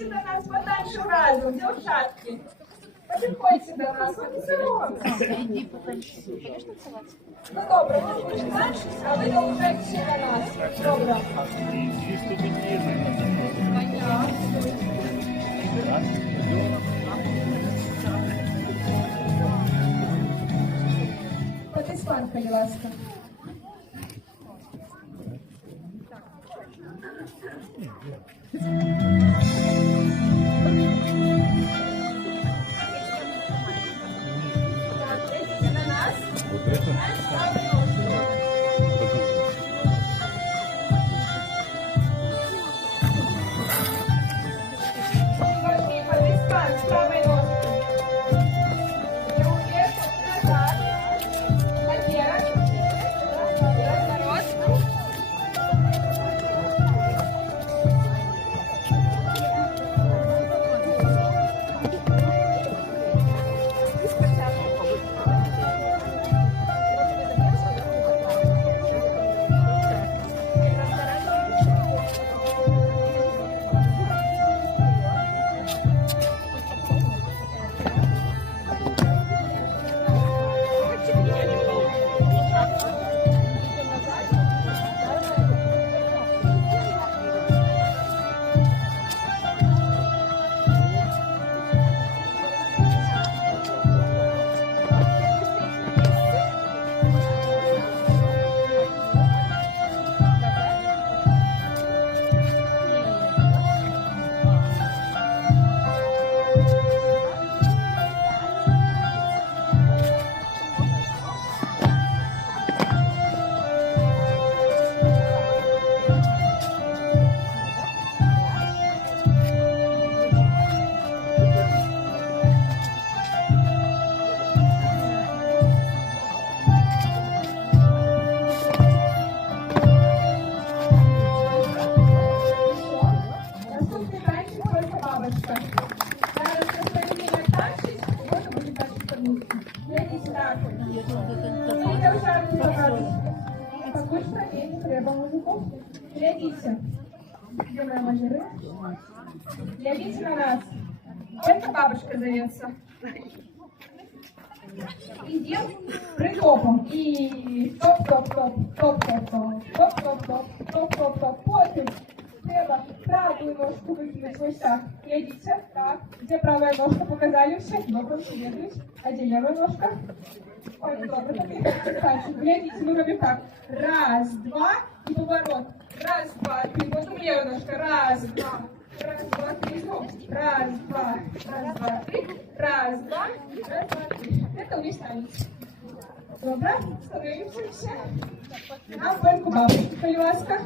Підходьте до нас подальше разом, дівчатки. Підходьте до нас, не соромся. Ну добре, ми будемо далі, а ви долучайтеся до нас. Добре. Потиспанка, будь ласка. Глядите. Делаем ажиры. Глядите на нас. Это бабушка зовется. Идем притопом. И топ-топ-топ, топ-топ-топ, топ-топ-топ, топ-топ-топ. Потом треба правую ножку выкинуть вот так. Глядите. Так. Где правая ножка? Показали все. Добро, следует. А где левая ножка? Ой, добро. Глядите, мы робим так. Раз, два и поворот. Раз, два, три. Потом левая ножка. Раз, два. Раз, два, три. Раз, два. Раз, два, три. Раз, два. Раз, два, три. Это весь танец. Добро? Становимся все. На польку бабушки, будь ласка.